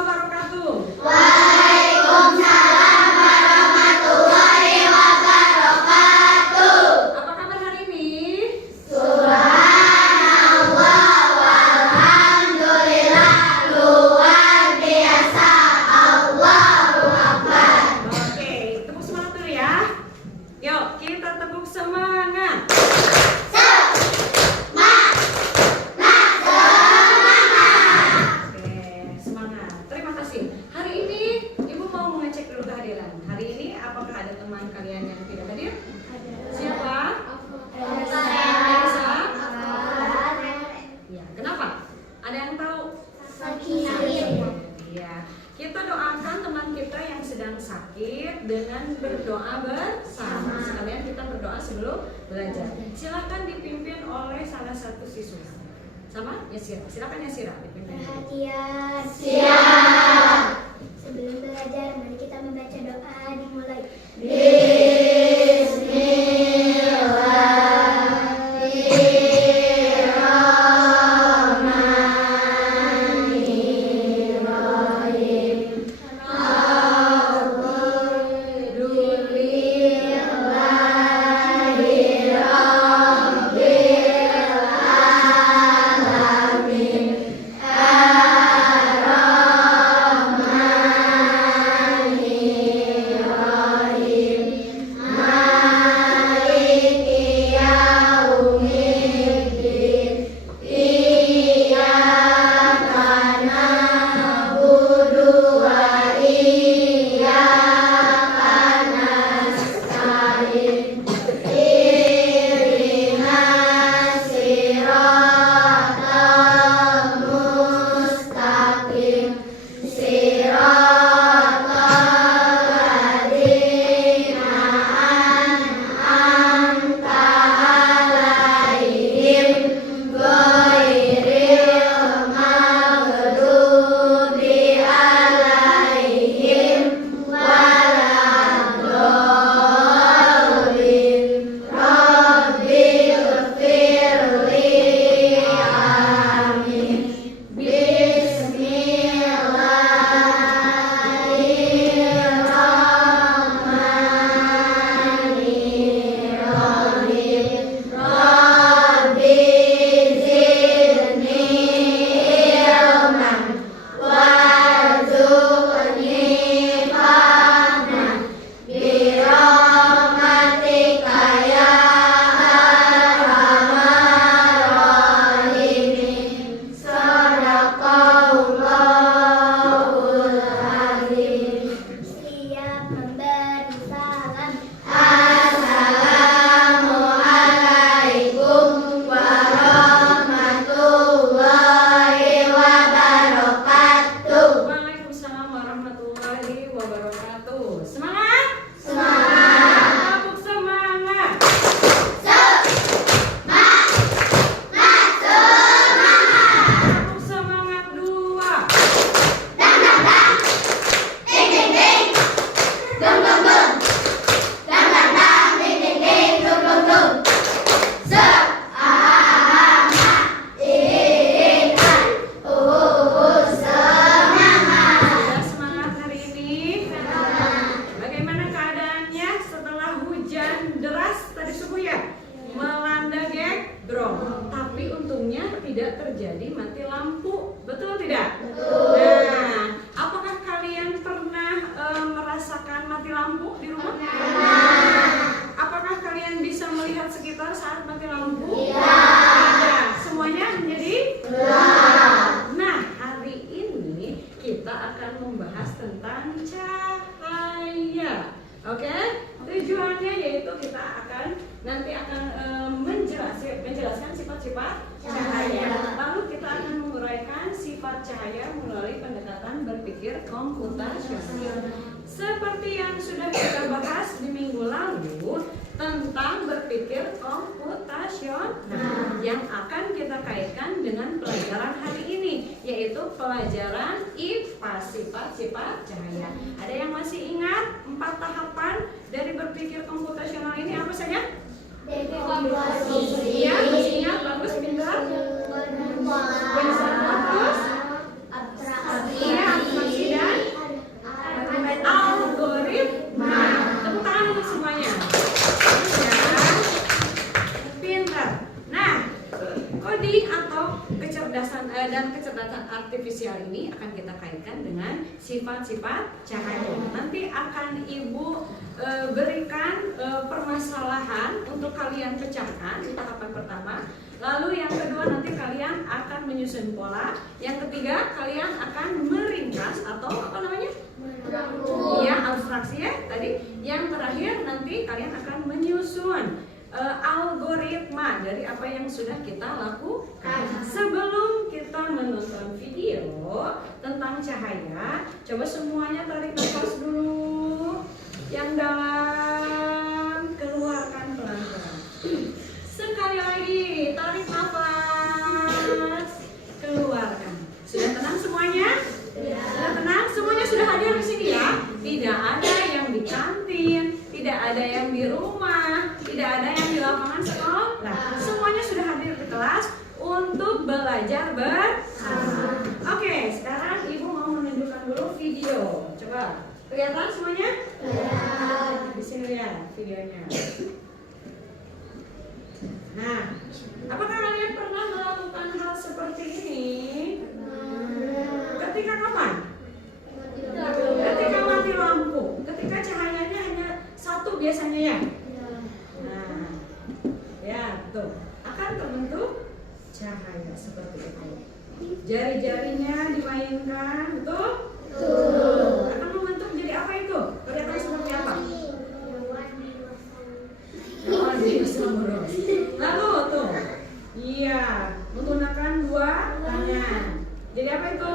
wabarakatuh. Waalaikumsalam warahmatullahi wabarakatuh. Apa kabar hari ini? Subhanallah walhamdulillah, luar biasa, Allahu Akbar. Oke, tepuk semangat dulu ya. Yuk, kita tepuk semangat. Oke, semangat. Terima kasih. Hari ini Ibu mau mengecek dulu kehadiran. Hari ini apakah ada teman kalian yang tidak hadir? Siapa? Elsa? Ya, kenapa? Ada yang tahu? Iya. Kita doakan teman kita yang sedang sakit dengan berdoa bersama. Sekalian kita berdoa sebelum belajar. Silakan dipimpin oleh salah satu siswa. Sama? Yasira. Silakan Yasira dipimpin. Perhatian. Siap. Sebelum belajar, mari kita membaca doa. Dimulai. Siap memberi salam. Assalamualaikum warahmatullahi wabarakatuh. Waalaikumsalam warahmatullahi wabarakatuh. Semangat! Semangat. Tepuk semangat. Tepuk semangat dua. Sudah semangat hari ini? Bagaimana keadaannya setelah hujan deras tadi subuh ya? Melanda Gegrong. Tapi untungnya tidak terjadi mati lampu. Betul tidak? Nah, apakah kalian pernah merasakan mati lampu di rumah? Apakah kalian bisa melihat sekitar saat mati lampu? Tidak. Semuanya menjadi gelap. Nah, hari ini kita akan membahas tentang cahaya. Oke? Tujuannya yaitu kita nanti akan menjelaskan sifat-sifat cahaya. Lalu kita akan menguraikan sifat cahaya melalui pendekatan berpikir komputasional. Seperti yang sudah kita bahas di minggu lalu tentang berpikir komputasional yang akan kita kaitkan dengan pelajaran hari ini, yaitu pelajaran IPA, sifat-sifat cahaya. Ada yang masih ingat 4 tahapan dari berpikir komputasional ini apa saja? Dekomposisi. Iya, masih ingat? Bagus, pintar. Terus? Iya, abstraksi. artifisial ini akan kita kaitkan dengan sifat-sifat cahaya. Nanti akan Ibu berikan permasalahan untuk kalian pecahkan di tahapan pertama. Lalu yang kedua nanti kalian akan menyusun pola. Yang ketiga kalian akan meringkas atau apa namanya? Iya, abstraksi ya tadi. Yang terakhir nanti kalian akan menyusun algoritma dari apa yang sudah kita lakukan. Sebelum kita menonton video tentang cahaya, coba semuanya tarik nafas dulu. Yang dalam, keluarkan pelan-pelan. Sekali lagi, tarik nafas, keluarkan. Sudah tenang semuanya? Sudah tenang? Semuanya sudah hadir di sini ya? Tidak ada yang di kantin, tidak ada yang di rumah, tidak ada yang di lapangan sekolah. Semuanya sudah hadir di kelas untuk belajar bersama. Oke, sekarang Ibu mau menunjukkan dulu video. Coba, kelihatan semuanya? Di sini lihat videonya. Nah, apakah kalian pernah melakukan hal seperti ini? Ketika kapan? Ketika mati lampu, ketika cahayanya hanya satu biasanya ya. Nah, ya tuh akan terbentuk cahaya seperti itu. Jari-jarinya dimainkan, betul? Akan membentuk jadi apa itu? Kelihatan seperti apa? Oh, dinosaurus. Lalu tuh, iya, menggunakan dua tangan. Jadi apa itu?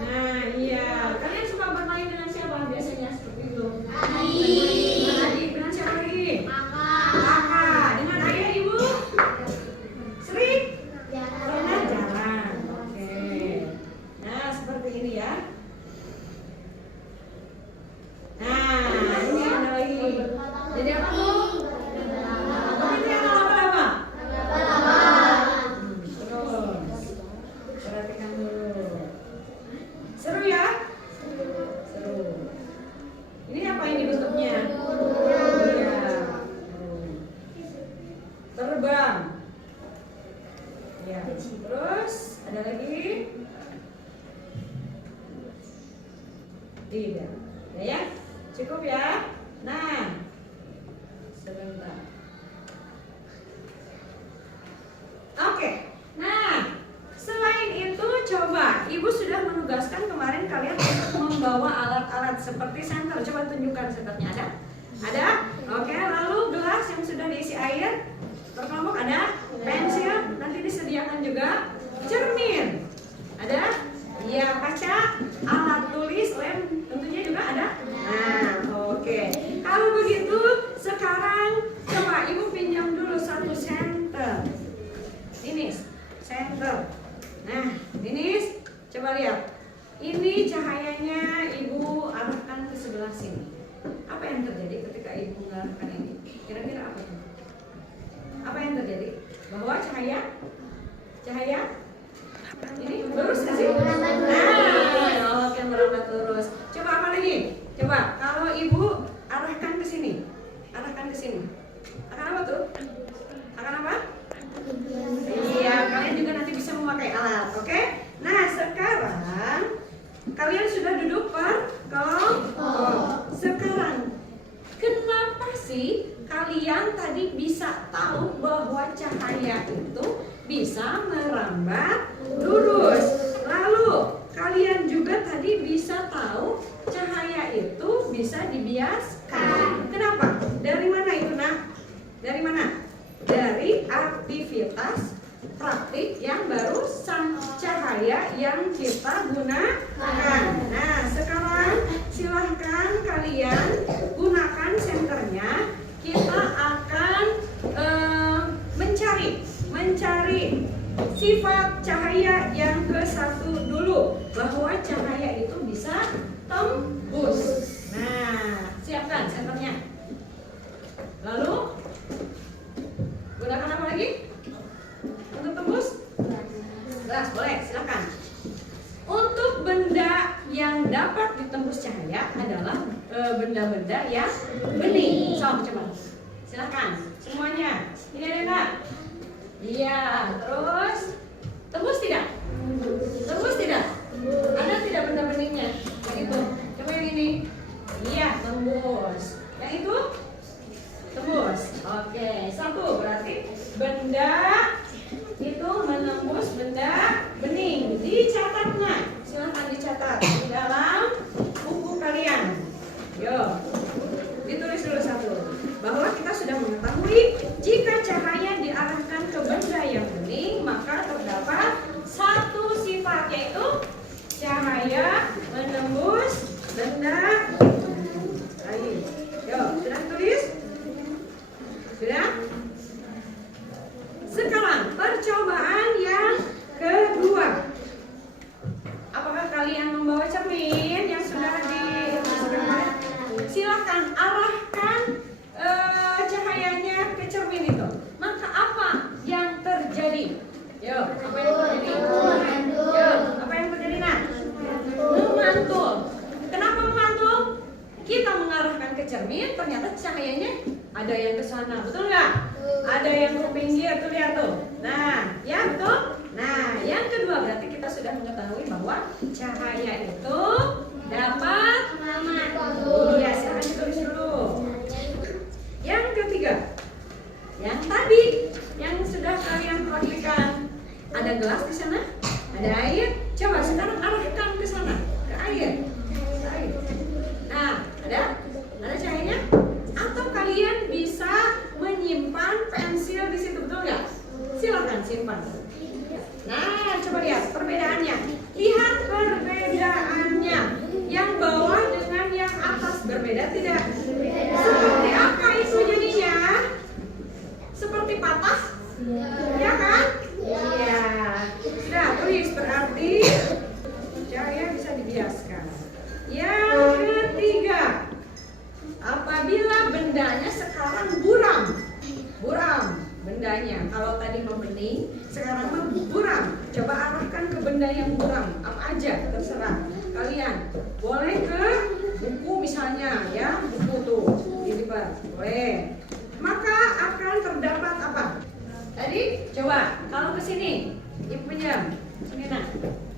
Nah, iya. Kalian suka bermain dengan siapa biasanya seperti itu? Adik. Dengan siapa lagi? Kakak. Dengan ayah, ibu? Sering? Pernah jarang. Oke. Nah, seperti ini ya. Nah, ini ada lagi. Jadi apa tuh? Apa itu yang laba-laba? Terus perhatikan dulu. Seru ya? Seru. Ini apa ini bentuknya? Iya. Terbang. Ya. Terus ada lagi? Tidak. Ya? Cukup ya? Nah, sebentar. Oke. Nah, selain itu coba Ibu sudah menugaskan kemarin kalian untuk membawa alat-alat seperti senter. Coba tunjukkan senternya ada? Ada? Oke, lalu gelas yang sudah diisi air, terkelompok ada? Pensil, nanti disediakan juga cermin. Ada? Iya, kaca, alat tulis, lem tentunya juga ada? Nah, oke. Kalau begitu, sekarang coba Ibu pinjam dulu satu senter. Ini senter. Nah, ini coba lihat. Ini cahayanya Ibu arahkan ke sebelah sini. Apa yang terjadi ketika Ibu mengarahkan ini? Kira-kira apa tuh? Apa yang terjadi? Bahwa cahaya ini lurus nggak sih? Nah, oke, merambat lurus. Coba apa lagi? Coba kalau Ibu arahkan ke sini. Arahkan ke sini. Akan apa tuh? Akan apa? Iya, kalian juga nanti bisa memakai alat, oke? Nah, sekarang kalian sudah duduk kelompok. Sekarang, kenapa sih kalian tadi bisa tahu bahwa cahaya itu bisa merambat lurus? Lalu, kalian juga tadi bisa tahu cahaya itu bisa dibiaskan. Kenapa? Dari mana itu, Nak? Dari mana? Dari aktivitas praktik yang barusan, cahaya yang kita gunakan. Nah, sekarang silahkan kalian gunakan senternya. Kita akan mencari sifat cahaya yang ke-1 dulu, bahwa cahaya itu bisa tembus. Nah, siapkan senternya. Lalu gunakan apa lagi untuk tembus? Gelas, boleh, silakan. Untuk benda yang dapat ditembus cahaya adalah benda-benda yang bening. Coba, silakan semuanya. Ini ada nggak? Iya, terus tembus tidak? Tembus tidak? sana, betul nggak? Ada yang ke pinggir tuh, lihat tuh. Nah, ya betul. Nah, yang kedua berarti kita sudah mengetahui bahwa cahaya itu dapat ya, silahkan ditulis dulu. Yang ketiga, yang tadi yang sudah kalian perhatikan, ada gelas di sana, ada air. Coba sekarang arahkan ke sana, ke air. Nah, ada cahayanya? Atau kalian bisa menyimpan pensil di situ, betul nggak? Silakan simpan. Nah, coba lihat perbedaannya. Lihat perbedaannya. Yang bawah dengan yang atas berbeda tidak? Seperti apa itu jadinya? Seperti patah? Ya kan? Iya. Sudah tulis berarti cahaya bisa dibiaskan. Yang ketiga, apabila bendanya sekarang buram bendanya. Kalau tadi membening, sekarang buram. Coba arahkan ke benda yang buram. Apa aja, terserah. Kalian boleh ke buku misalnya, ya buku tuh dilipat, boleh. Maka akan terdapat apa? Tadi coba kalau ke sini, ibu pinjam. Sini nak.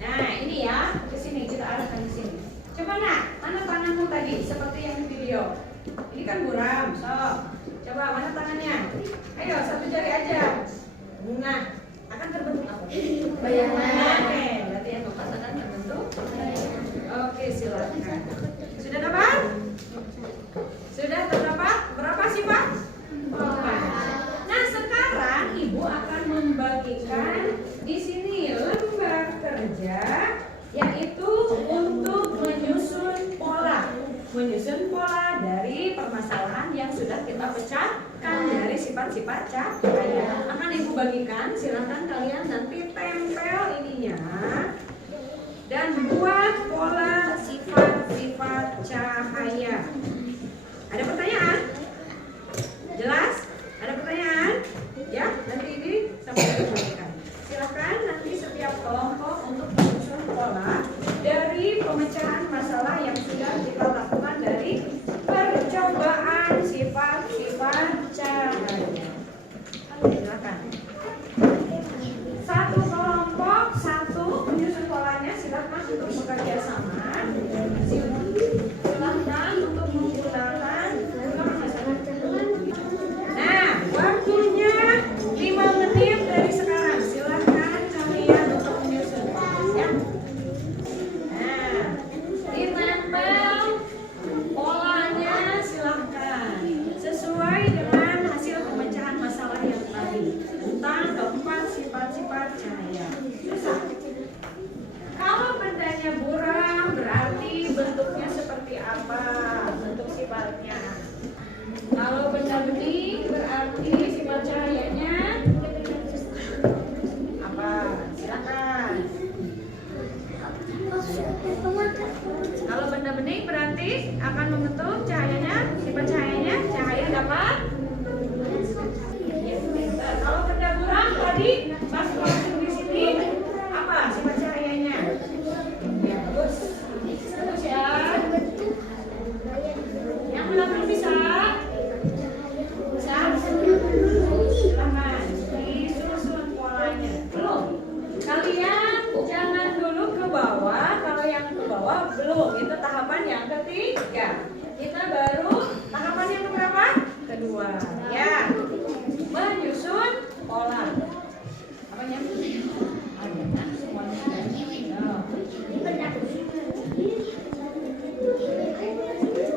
Nah ini ya, ke sini kita arahkan ke sini. Coba nak, mana tanganmu tadi? Seperti yang di video. Ini kan buram, sok. Coba mana tangannya? Ayo satu jari aja. Nah, akan terbentuk apa? Bayangan. Oke, berarti yang lepas akan terbentuk. Oke, silakan. Sudah dapat? Sudah terdapat? Berapa sih Pak? 4. Nah, sekarang Ibu akan membagikan di sini lembar kerja, yaitu untuk menyusun pola dari permasalahan yang sudah kita pecahkan dari sifat-sifat cahaya. Akan Ibu bagikan, silakan kalian nanti tempel ininya dan buat pola sifat-sifat cahaya. Ada pertanyaan? Jelas? Ada pertanyaan? Ya, nanti ini sampai dibagikan. Silakan nanti setiap kelompok untuk menyusun pola dari pemecahan masalah yang sudah kita lakukan dari percobaan sifat-sifat cahaya. Silakan. Satu kelompok, satu menyusun polanya. Silakan untuk bekerja sama. Silakan untuk menggunakan. Nah, waktunya 5 menit dari sekarang. Silakan kalian untuk menyusun ya. Nah, ditempel polanya silakan sesuai dengan hasil pemecahan masalah yang tadi tentang keempat sifat-sifat cahaya. Susah. Kalau bendanya buram berarti bentuknya seperti apa? Bentuk sifatnya. Kalau benda bening berarti sifat cahayanya apa? Silakan. Kalau benda bening berarti akan membentuk cahayanya, sifat cahayanya, cahaya dapat. Kalau benda buram tadi pas langsung di sini apa sifat cahayanya? Ya, bagus. Bagus ya. Yang belum bisa? Bisa? Silahkan disusun polanya. Belum? Kalian jangan dulu ke bawah. Kalau yang ke bawah belum. Itu tahapan yang ketiga. Kita baru tahapan yang keberapa? Kedua. Ya. Menyusun pola. Apanya? Ada kan semuanya.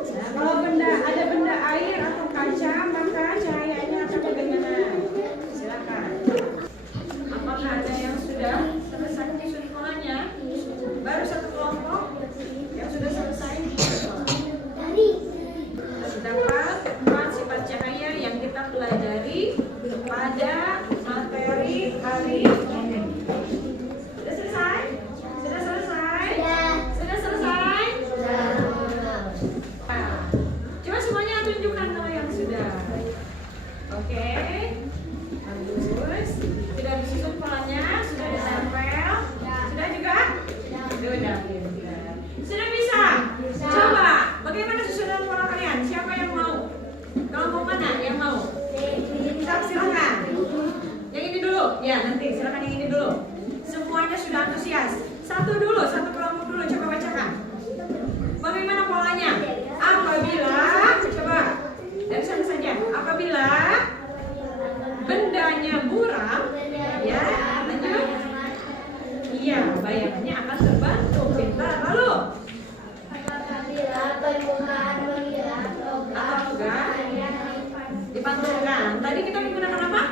Nah, kalau ada benda air atau kaca, maka cahayanya akan bagaimana? Silakan. Apakah ada yang sudah selesai menyusun polanya? Baru satu kelompok yang sudah selesai menyusun pola. Terdapat 4 sifat cahaya yang kita pelajari pada materi hari ini. Sudah selesai? Sudah selesai? Sudah selesai? Nah, coba semuanya tunjukkan kalau yang sudah. Oke. Bagus. Sudah disusun polanya, sudah ditempel. Sudah juga? Sudah. Sudah bisa? Coba, bagaimana susunan pola kalian? Siapa yang mau? Kelompok mana yang mau? silakan. Yang ini dulu. Ya, nanti silakan yang ini dulu. Semuanya sudah antusias. Satu kelompok dulu coba bacakan. Bagaimana polanya? Apabila, coba dari sana saja. Apabila bendanya buram, ya, lanjut. Iya, bayangannya akan terbentuk. Pintar. Lalu Apabila permukaan menghilang atau enggak dipantulkan. Tadi kita menggunakan apa?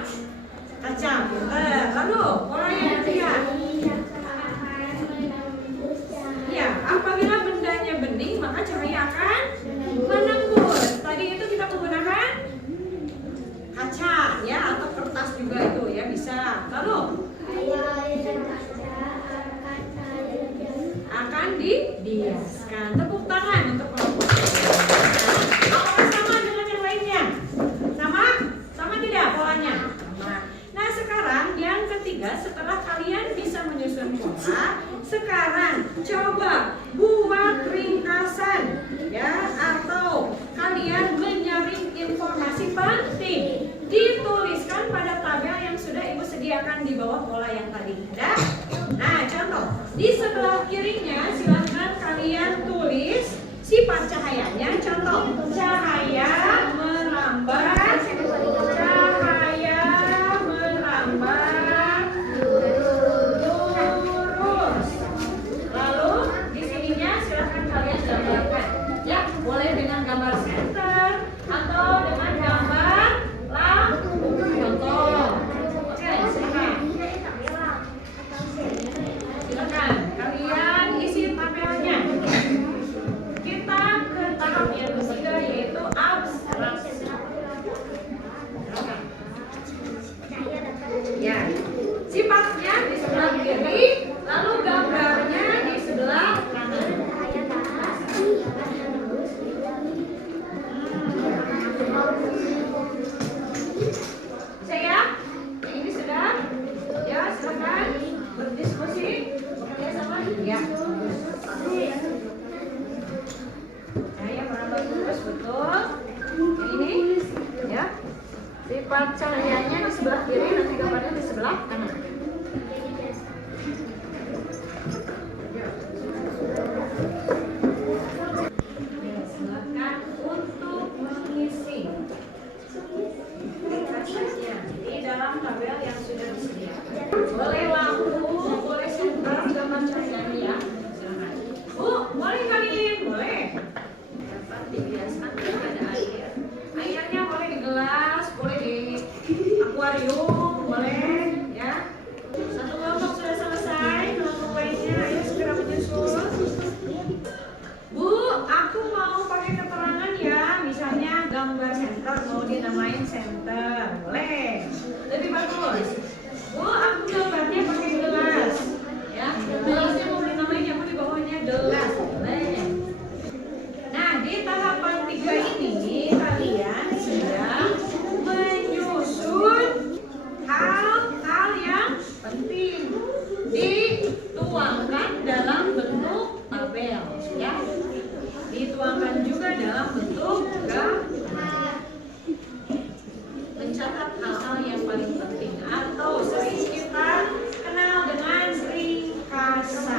Kaca. Pintar. Lalu pola yang ketiga. Ya, apabila bendanya bening maka cahaya akan menembus. Tadi itu kita menggunakan kaca ya atau kertas juga itu ya bisa. Lalu akan dibiaskan. Tepuk tangan untuk kelompok. Apakah sama dengan yang lainnya? Sama? Sama tidak polanya? Sama. Nah sekarang yang ketiga setelah kalian bisa menyusun pola, sekarang coba buat ringkasan ya atau kalian menyaring informasi penting. Dituliskan pada tabel yang sudah Ibu sediakan di bawah pola yang tadi. Ada? Nah, contoh di sebelah kirinya silakan kalian tulis sifat cahayanya. Contoh cahaya merambat, cahaya merambat lurus. Lalu di sininya silakan kalian gambarkan. Ya, boleh dengan gambar senter atau dengan gambar lampu contoh. Oke, silakan. Silakan kalian isi tabelnya. Kita ke tahap yang ketiga yaitu abstraksi. Silakan. Ya, sifatnya di sebelah kiri, lalu gambarnya di sebelah kanan. Saya, ini sudah. Ya, silakan berdiskusi. Bekerja sama. Ya. Cahaya merambat lurus betul. Ini, ya. Sifat cahayanya di sebelah kiri, nanti gambarnya di sebelah kanan. Silakan untuk mengisi ringkasannya di dalam tabel yang sudah disediakan. Boleh lampu, boleh senter, gambar cahayanya ya. Silakan. Bu, boleh kalian? Boleh. Dapat dibiaskan kepada air. Airnya boleh di gelas, boleh di akuarium, boleh ya. Satu kelompok sudah selesai, kelompok lainnya ayo segera menyusul. Bu, aku mau pakai keterangan ya, misalnya gambar senter mau dinamain senter, boleh. Lebih bagus. Bu, aku gambarnya pakai gelas, ya. Gelasnya mau dinamain ya, Bu di bawahnya gelas, boleh. Nah, di tahapan 3 ini kalian sedang menyusun hal-hal yang penting dituangkan dalam bentuk tabel, ya. Dituangkan juga dalam bentuk gambar. Mencatat hal-hal yang paling penting atau sering kita kenal dengan ringkasan.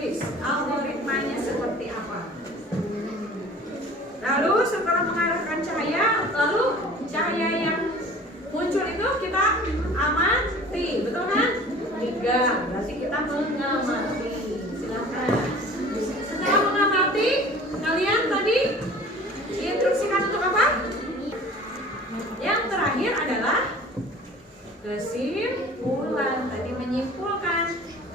tulis algoritmanya seperti apa. Lalu setelah mengarahkan cahaya, lalu cahaya yang muncul itu kita amati, betul kan? 3, berarti kita mengamati. Silakan. Setelah mengamati, kalian tadi diinstruksikan untuk apa? Yang terakhir adalah kesimpulan. Tadi menyimpulkan,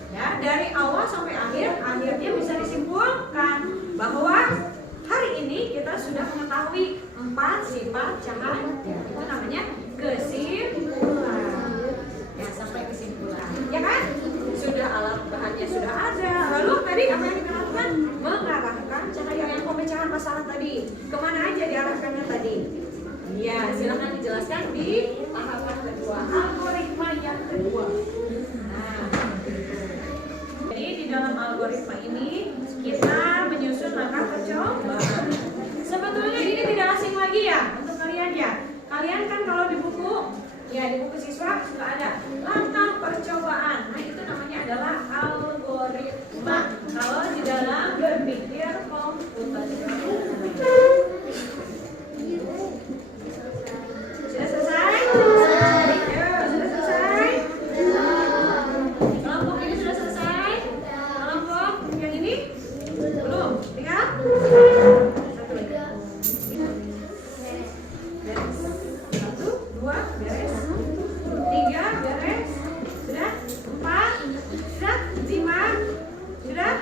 ya, dari awal sampai akhir, akhirnya bisa disimpulkan bahwa hari ini kita sudah mengetahui 4 sifat cahaya. Itu namanya kesimpulan. Ya, sampai kesimpulan. Ya kan? Sudah alat bahannya sudah ada. Lalu tadi apa yang kita lakukan? Mengarahkan cahaya yang pemecahan masalah tadi. Kemana aja diarahkannya tadi? Ya, silakan dijelaskan di tahapan kedua, algoritma yang kedua. Nah, jadi di dalam algoritma ini kita menyusun langkah percobaan. Sebetulnya ini tidak asing lagi ya untuk kalian ya. Kalian kan kalau di buku, ya di buku siswa sudah ada langkah percobaan. Nah itu namanya adalah algoritma. Kalau di dalam berpikir komputer. Sudah selesai? Ya, sudah selesai? Kelompok ini sudah selesai? Kelompok yang ini? Belum? Tinggal? Satu lagi. Beres. 1, 2, beres. 3, beres. Sudah? 4? Sudah? 5? Sudah?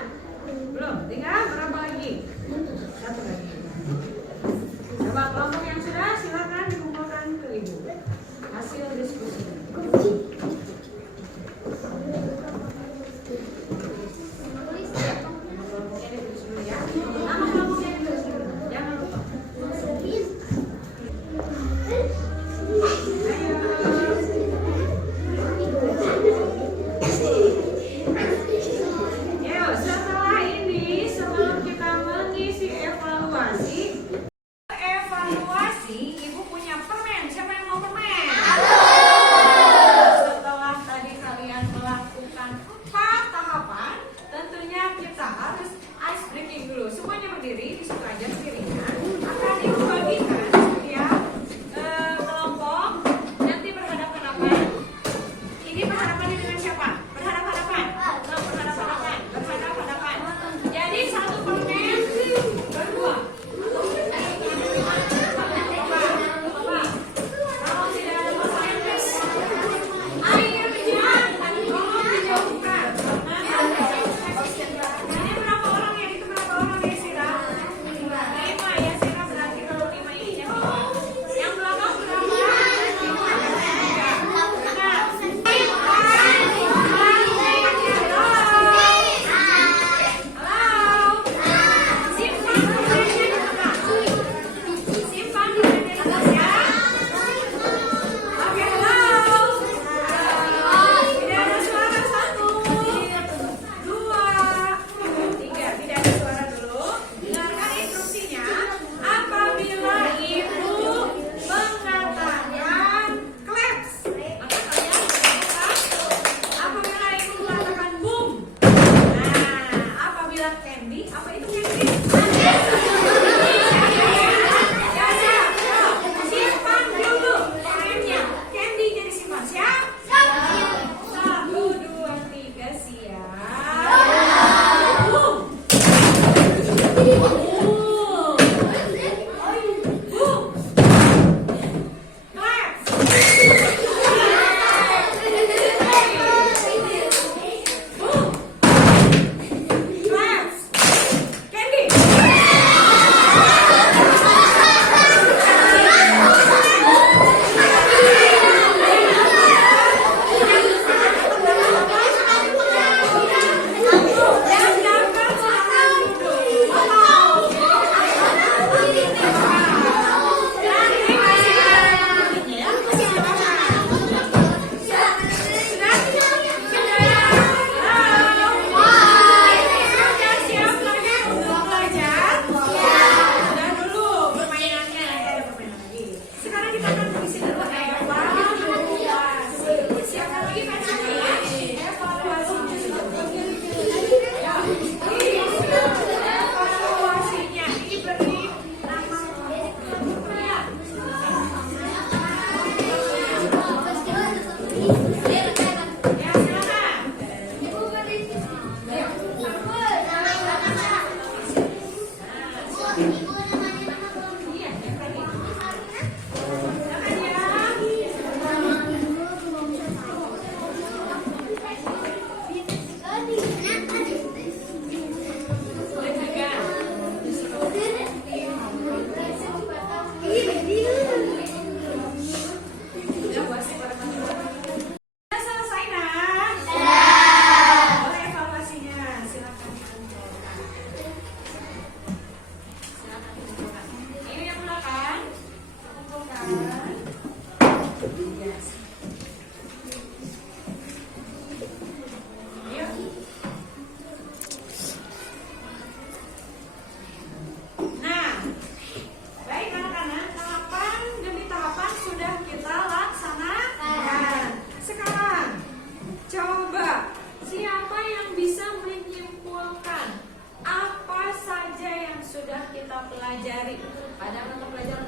pelajari. Pada mata pelajaran